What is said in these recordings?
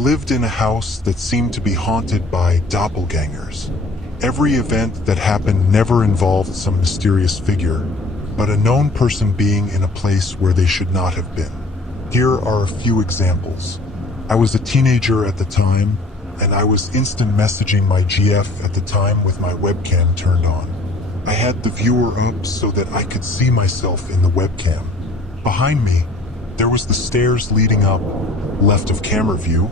lived in a house that seemed to be haunted by doppelgangers. Every event that happened never involved some mysterious figure, but a known person being in a place where they should not have been. Here are a few examples. I was a teenager at the time, and I was instant messaging my GF at the time with my webcam turned on. I had the viewer up so that I could see myself in the webcam. Behind me, there was the stairs leading up, left of camera view,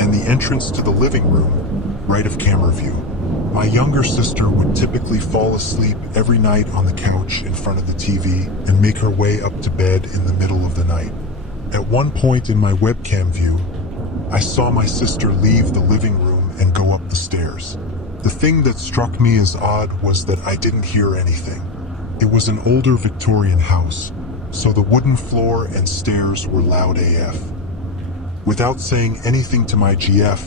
and the entrance to the living room, right of camera view. My younger sister would typically fall asleep every night on the couch in front of the TV and make her way up to bed in the middle of the night. At one point in my webcam view, I saw my sister leave the living room and go up the stairs. The thing that struck me as odd was that I didn't hear anything. It was an older Victorian house, so the wooden floor and stairs were loud AF. Without saying anything to my GF,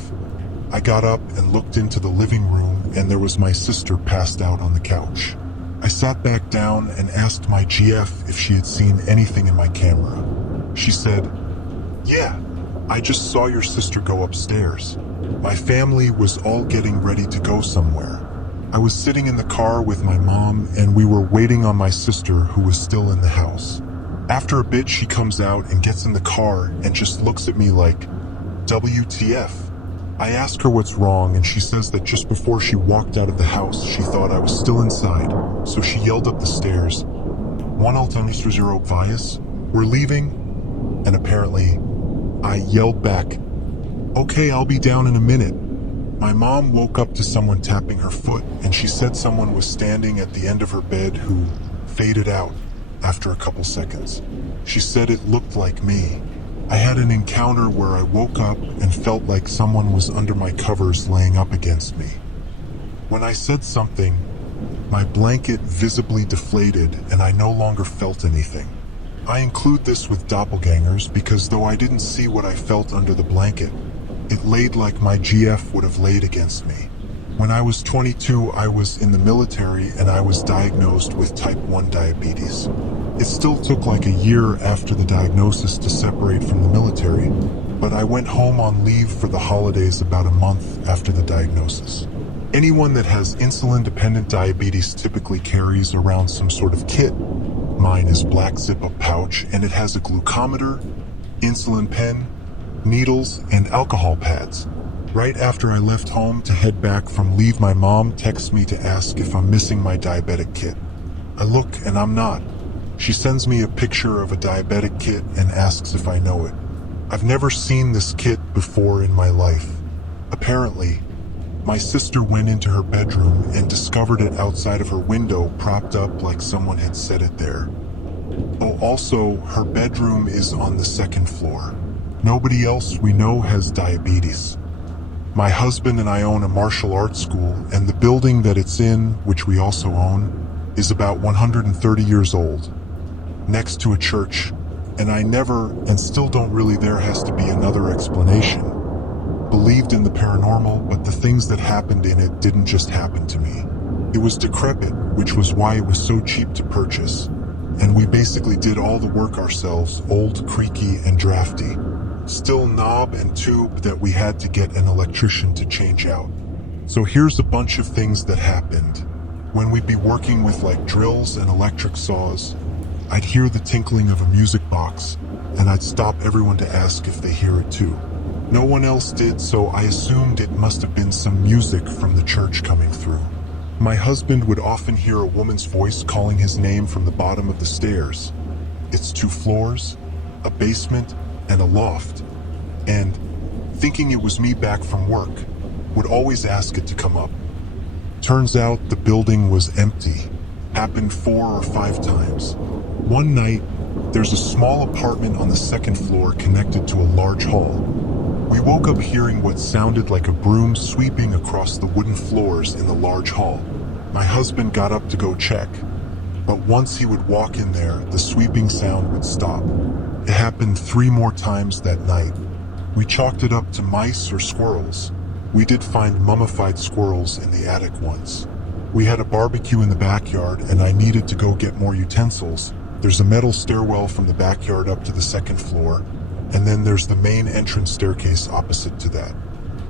I got up and looked into the living room, and there was my sister passed out on the couch. I sat back down and asked my GF if she had seen anything in my camera. She said, "Yeah, I just saw your sister go upstairs. My family was all getting ready to go somewhere. I was sitting in the car with my mom, and we were waiting on my sister who was still in the house. After a bit, she comes out and gets in the car and just looks at me like, WTF? I ask her what's wrong, and she says that just before she walked out of the house, she thought I was still inside, so she yelled up the stairs, 1 Altamistro 0 Vias, we're leaving?" And apparently, I yelled back, "Okay, I'll be down in a minute." My mom woke up to someone tapping her foot, and she said someone was standing at the end of her bed who faded out after a couple seconds. She said it looked like me. I had an encounter where I woke up and felt like someone was under my covers laying up against me. When I said something, my blanket visibly deflated and I no longer felt anything. I include this with doppelgangers because though I didn't see what I felt under the blanket, it laid like my GF would have laid against me. When I was 22, I was in the military and I was diagnosed with type 1 diabetes. It still took like a year after the diagnosis to separate from the military, but I went home on leave for the holidays about a month after the diagnosis. Anyone that has insulin-dependent diabetes typically carries around some sort of kit. Mine is black zip-up pouch, and it has a glucometer, insulin pen, needles, and alcohol pads. Right after I left home to head back from leave, my mom texts me to ask if I'm missing my diabetic kit. I look and I'm not. She sends me a picture of a diabetic kit and asks if I know it. I've never seen this kit before in my life. Apparently, my sister went into her bedroom and discovered it outside of her window, propped up like someone had set it there. Oh, also, her bedroom is on the 2nd floor. Nobody else we know has diabetes. My husband and I own a martial arts school, and the building that it's in, which we also own, is about 130 years old, next to a church, and I never, and still don't really, there has to be another explanation, believed in the paranormal, but the things that happened in it didn't just happen to me. It was decrepit, which was why it was so cheap to purchase, and we basically did all the work ourselves, old, creaky, and drafty. Still knob and tube that we had to get an electrician to change out. So here's a bunch of things that happened. When we'd be working with like drills and electric saws, I'd hear the tinkling of a music box, and I'd stop everyone to ask if they hear it too. No one else did, so I assumed it must have been some music from the church coming through. My husband would often hear a woman's voice calling his name from the bottom of the stairs. It's 2 floors, a basement, and a loft, and, thinking it was me back from work, would always ask it to come up. Turns out the building was empty. Happened 4 or 5 times. One night, there's a small apartment on the 2nd floor connected to a large hall. We woke up hearing what sounded like a broom sweeping across the wooden floors in the large hall. My husband got up to go check, but once he would walk in there, the sweeping sound would stop. It happened 3 more times that night. We chalked it up to mice or squirrels. We did find mummified squirrels in the attic once. We had a barbecue in the backyard and I needed to go get more utensils. There's a metal stairwell from the backyard up to the 2nd floor, and then there's the main entrance staircase opposite to that.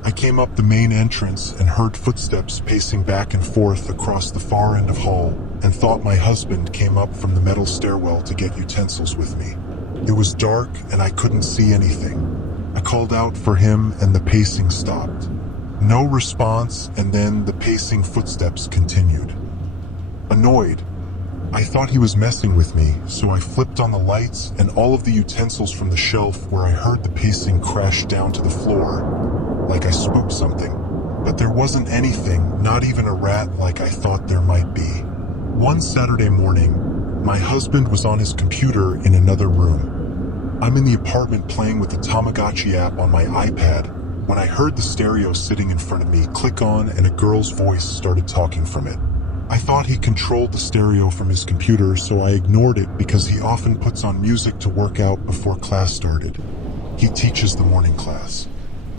I came up the main entrance and heard footsteps pacing back and forth across the far end of hall and thought my husband came up from the metal stairwell to get utensils with me. It was dark and I couldn't see anything. I called out for him and the pacing stopped. No response, and then the pacing footsteps continued. Annoyed, I thought he was messing with me, so I flipped on the lights and all of the utensils from the shelf where I heard the pacing crash down to the floor, like I spooked something. But there wasn't anything, not even a rat like I thought there might be. One Saturday morning, my husband was on his computer in another room. I'm in the apartment playing with the Tamagotchi app on my iPad when I heard the stereo sitting in front of me click on and a girl's voice started talking from it. I thought he controlled the stereo from his computer, so I ignored it because he often puts on music to work out before class started. He teaches the morning class.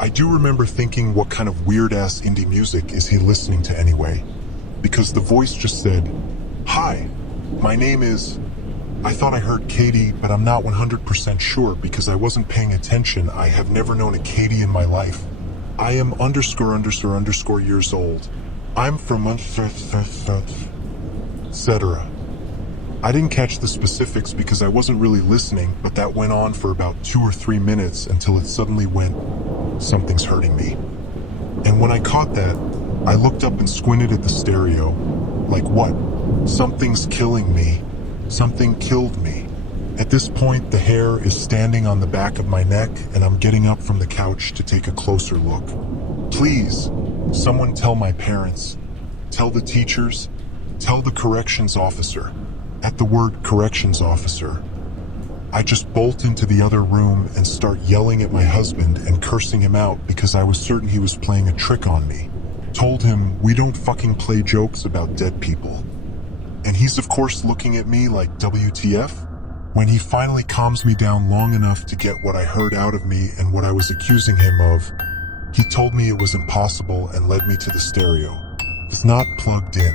I do remember thinking, what kind of weird-ass indie music is he listening to anyway? Because the voice just said, "Hi, my name is..." I thought I heard Katie, but I'm not 100% sure because I wasn't paying attention. I have never known a Katie in my life. I am ___ years old. I'm from etc. I didn't catch the specifics because I wasn't really listening, but that went on for about 2 or 3 minutes until it suddenly went, "Something's hurting me." And when I caught that, I looked up and squinted at the stereo. Like what? Something's killing me. Something killed me. At this point, the hair is standing on the back of my neck and I'm getting up from the couch to take a closer look. Please, someone tell my parents. Tell the teachers. Tell the corrections officer. At the word corrections officer, I just bolt into the other room and start yelling at my husband and cursing him out because I was certain he was playing a trick on me. Told him, we don't fucking play jokes about dead people. And he's of course looking at me like WTF? When he finally calms me down long enough to get what I heard out of me and what I was accusing him of, he told me it was impossible and led me to the stereo. It's not plugged in.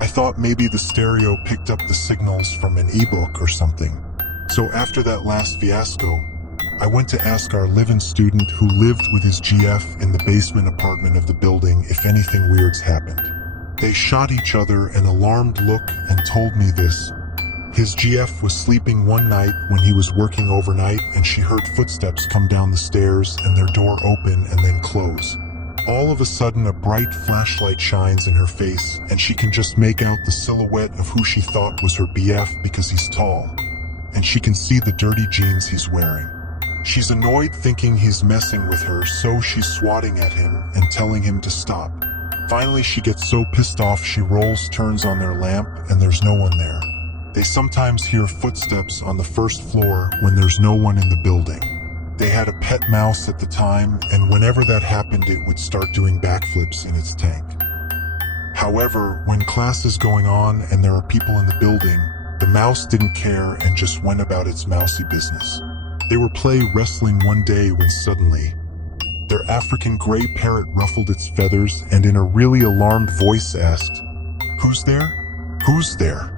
I thought maybe the stereo picked up the signals from an ebook or something. So after that last fiasco, I went to ask our live-in student who lived with his GF in the basement apartment of the building if anything weird's happened. They shot each other an alarmed look and told me this. His GF was sleeping one night when he was working overnight and she heard footsteps come down the stairs and their door open and then close. All of a sudden a bright flashlight shines in her face and she can just make out the silhouette of who she thought was her BF because he's tall. And she can see the dirty jeans he's wearing. She's annoyed thinking he's messing with her, so she's swatting at him and telling him to stop. Finally she gets so pissed off she rolls turns on their lamp and there's no one there. They sometimes hear footsteps on the first floor when there's no one in the building. They had a pet mouse at the time, and whenever that happened it would start doing backflips in its tank. However, when class is going on and there are people in the building, the mouse didn't care and just went about its mousy business. They were playing wrestling one day when suddenly, their African gray parrot ruffled its feathers and in a really alarmed voice asked, "Who's there? Who's there?"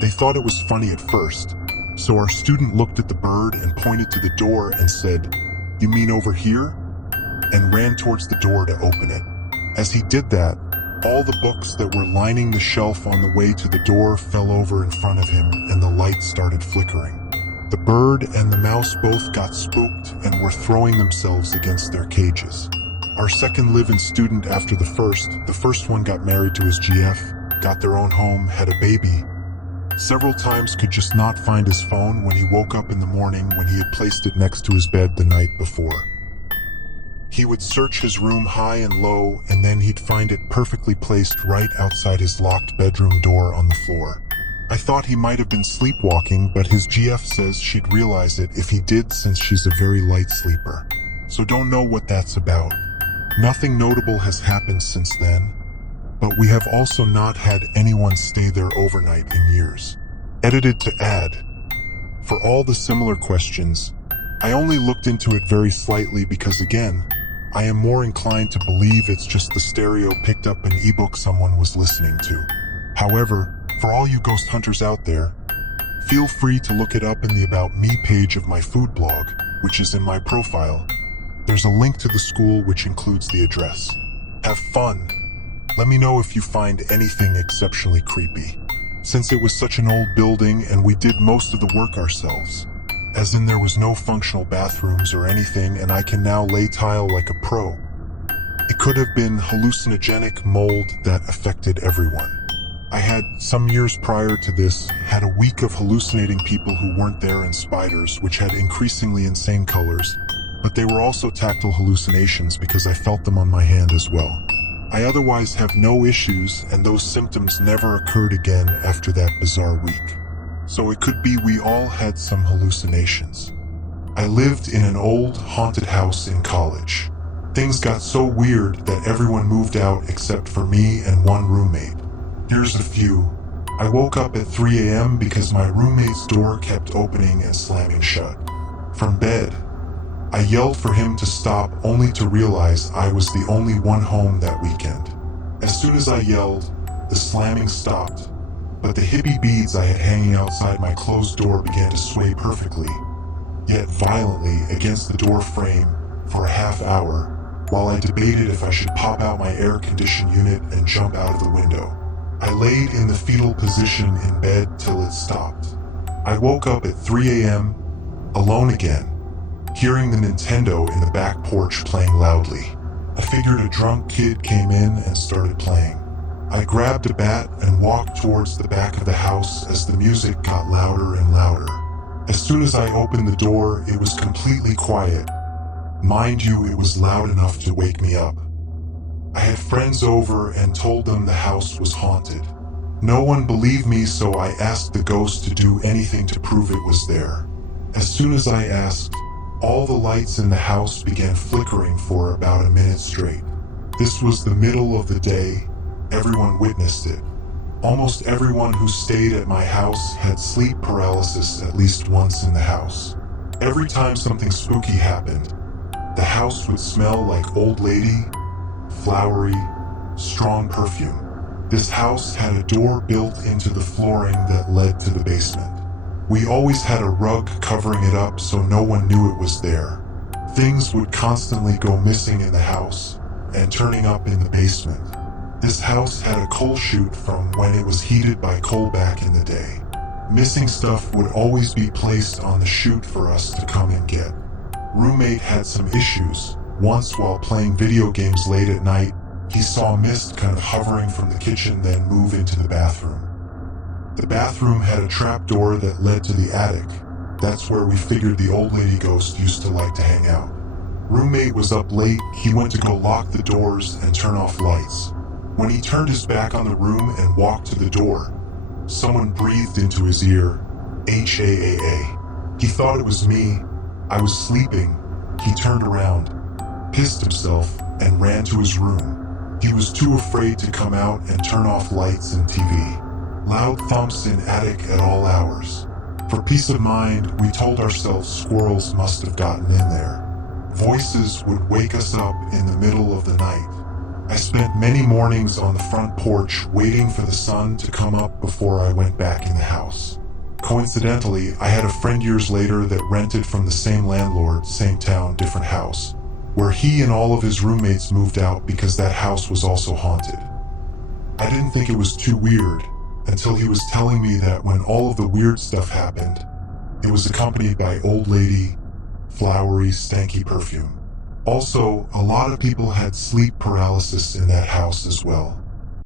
They thought it was funny at first, so our student looked at the bird and pointed to the door and said, "You mean over here?" and ran towards the door to open it. As he did that, all the books that were lining the shelf on the way to the door fell over in front of him and the light started flickering. The bird and the mouse both got spooked and were throwing themselves against their cages. Our second live-in student after the first one got married to his GF, got their own home, had a baby. Several times could just not find his phone when he woke up in the morning when he had placed it next to his bed the night before. He would search his room high and low and then he'd find it perfectly placed right outside his locked bedroom door on the floor. I thought he might have been sleepwalking, but his GF says she'd realize it if he did since she's a very light sleeper. So don't know what that's about. Nothing notable has happened since then, but we have also not had anyone stay there overnight in years. Edited to add. For all the similar questions, I only looked into it very slightly because again, I am more inclined to believe it's just the stereo picked up an ebook someone was listening to. However, for all you ghost hunters out there, feel free to look it up in the About Me page of my food blog. which is in my profile. There's a link to the school which includes the address. Have fun. Let me know if you find anything exceptionally creepy. Since it was such an old building and we did most of the work ourselves, as in there was no functional bathrooms or anything, and I can now lay tile like a pro. It could have been hallucinogenic mold that affected everyone. I had, some years prior to this, had a week of hallucinating people who weren't there and spiders, which had increasingly insane colors, but they were also tactile hallucinations because I felt them on my hand as well. I otherwise have no issues, and those symptoms never occurred again after that bizarre week. So it could be we all had some hallucinations. I lived in an old, haunted house in college. Things got so weird that everyone moved out except for me and one roommate. Here's a few. I woke up at 3 a.m. because my roommate's door kept opening and slamming shut. From bed, I yelled for him to stop, only to realize I was the only one home that weekend. As soon as I yelled, the slamming stopped, but the hippie beads I had hanging outside my closed door began to sway perfectly, yet violently, against the door frame for a half hour, while I debated if I should pop out my air-conditioned unit and jump out of the window. I laid in the fetal position in bed till it stopped. I woke up at 3 a.m., alone again, hearing the Nintendo in the back porch playing loudly. I figured a drunk kid came in and started playing. I grabbed a bat and walked towards the back of the house as the music got louder and louder. As soon as I opened the door, it was completely quiet. Mind you, it was loud enough to wake me up. I had friends over and told them the house was haunted. No one believed me, so I asked the ghost to do anything to prove it was there. As soon as I asked, all the lights in the house began flickering for about a minute straight. This was the middle of the day. Everyone witnessed it. Almost everyone who stayed at my house had sleep paralysis at least once in the house. Every time something spooky happened, the house would smell like old lady, flowery, strong perfume. This house had a door built into the flooring that led to the basement. We always had a rug covering it up so no one knew it was there. Things would constantly go missing in the house and turning up in the basement. This house had a coal chute from when it was heated by coal back in the day. Missing stuff would always be placed on the chute for us to come and get. Roommate had some issues. Once while playing video games late at night, he saw mist kind of hovering from the kitchen then move into the bathroom. The bathroom had a trap door that led to the attic. That's where we figured the old lady ghost used to like to hang out. Roommate was up late. He went to go lock the doors and turn off lights. When he turned his back on the room and walked to the door, someone breathed into his ear, "H-A-A-A." He thought it was me. I was sleeping. He turned around, pissed himself, and ran to his room. He was too afraid to come out and turn off lights and TV. Loud thumps in attic at all hours. For peace of mind, we told ourselves squirrels must have gotten in there. Voices would wake us up in the middle of the night. I spent many mornings on the front porch waiting for the sun to come up before I went back in the house. Coincidentally, I had a friend years later that rented from the same landlord, same town, different house, where he and all of his roommates moved out because that house was also haunted. I didn't think it was too weird until he was telling me that when all of the weird stuff happened, it was accompanied by old lady, flowery, stanky perfume. Also, a lot of people had sleep paralysis in that house as well.